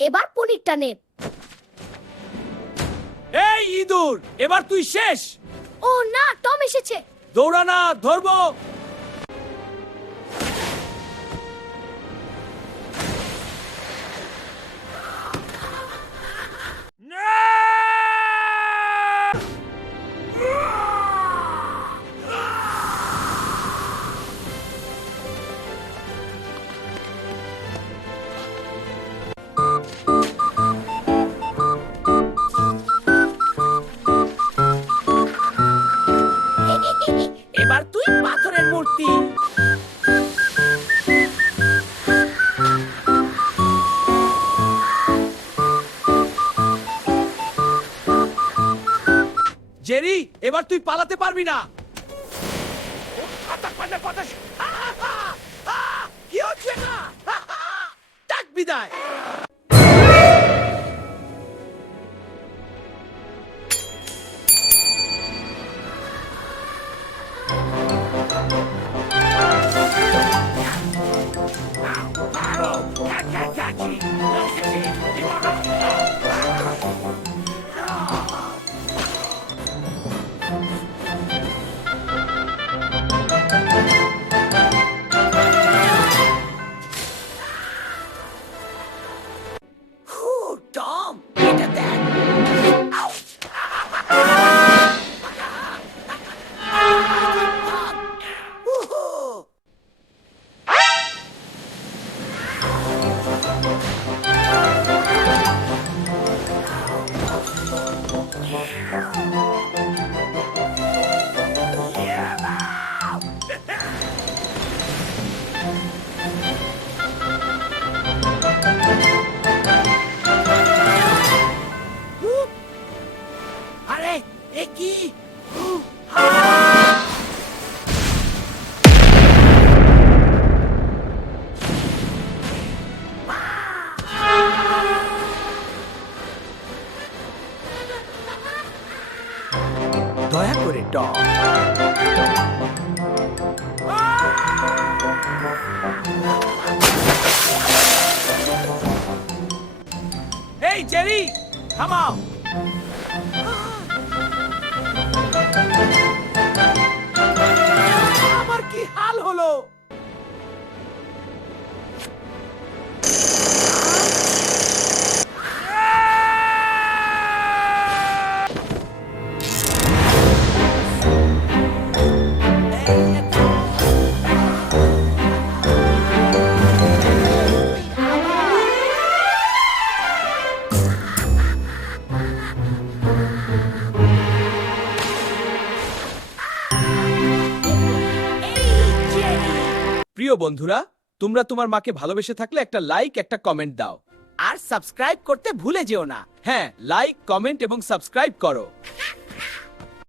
এবার পনিরটা নে। এই ইঁদুর, এবার তুই শেষ। ও না, টম এসেছে। দৌড়া না, ধরবো। এবার তুই পাথরের মূর্তি। জেরি, এবার তুই পালাতে পারবি না। কি হচ্ছে না? ডাক বিদায়। টম, এটা দেখ। আরে এ কি? দয়া করে টম। এই জেরি, থামাও। আমার কি হাল হলো? প্রিয় বন্ধুরা, তোমরা তোমার মাকে ভালোবেসে থাকলে একটা লাইক, একটা কমেন্ট দাও। আর সাবস্ক্রাইব করতে ভুলে যেও না। হ্যাঁ, লাইক, কমেন্ট এবং সাবস্ক্রাইব করো।